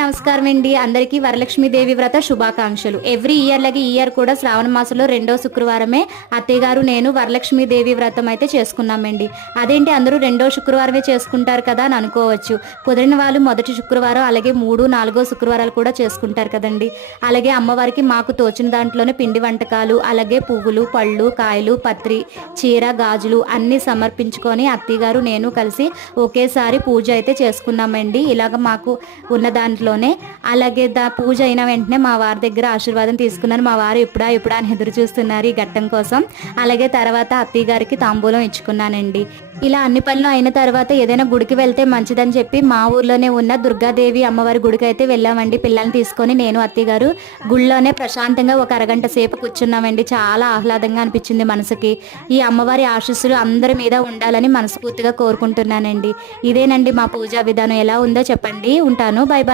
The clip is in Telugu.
నమస్కారం అండి. అందరికీ వరలక్ష్మీదేవి వ్రత శుభాకాంక్షలు. ఎవ్రీ ఇయర్ లాగే ఈ ఇయర్ కూడా శ్రావణ మాసంలో రెండో శుక్రవారమే అత్తయ్య గారు నేను వరలక్ష్మీదేవి వ్రతం అయితే చేసుకున్నామండి. అదేంటి అందరూ రెండో శుక్రవారమే చేసుకుంటారు కదా అని అనుకోవచ్చు. కుదిరిన వాళ్ళు మొదటి శుక్రవారం అలాగే 3, 4 శుక్రవారాలు కూడా చేసుకుంటారు కదండి. అలాగే అమ్మవారికి మాకు తోచిన దాంట్లోనే పిండి వంటకాలు అలాగే పువ్వులు, పళ్ళు, కాయలు, పత్రి, చీర, గాజులు అన్నీ సమర్పించుకొని అత్తయ్య గారు నేను కలిసి ఒకేసారి పూజ అయితే చేసుకున్నామండి. ఇలాగ మాకు ఉన్న దాంట్లోనే అలాగే పూజ అయిన వెంటనే మా వారి దగ్గర ఆశీర్వాదం తీసుకున్నాను. మా వారు ఎప్పుడా అని ఎదురు చూస్తున్నారు ఈ ఘట్టం కోసం. అలాగే తర్వాత అత్తయ్య గారికి తాంబూలం ఇచ్చుకున్నానండి. ఇలా అన్ని పనులు అయిన తర్వాత ఏదైనా గుడికి వెళ్తే మంచిదని చెప్పి మా ఊర్లోనే ఉన్న దుర్గాదేవి అమ్మవారి గుడికి అయితే వెళ్ళామండి. పిల్లల్ని తీసుకొని నేను అత్తయ్య గారు గుళ్ళోనే ప్రశాంతంగా ఒక అరగంట సేపు కూర్చున్నామండి. చాలా ఆహ్లాదంగా అనిపించింది మనసుకి. ఈ అమ్మవారి ఆశీస్సులు అందరి మీద ఉండాలని మనస్ఫూర్తిగా కోరుకుంటున్నానండి. ఇదేనండి మా పూజా విధానం. ఎలా ఉందో చెప్పండి. ఉంటాను. By by.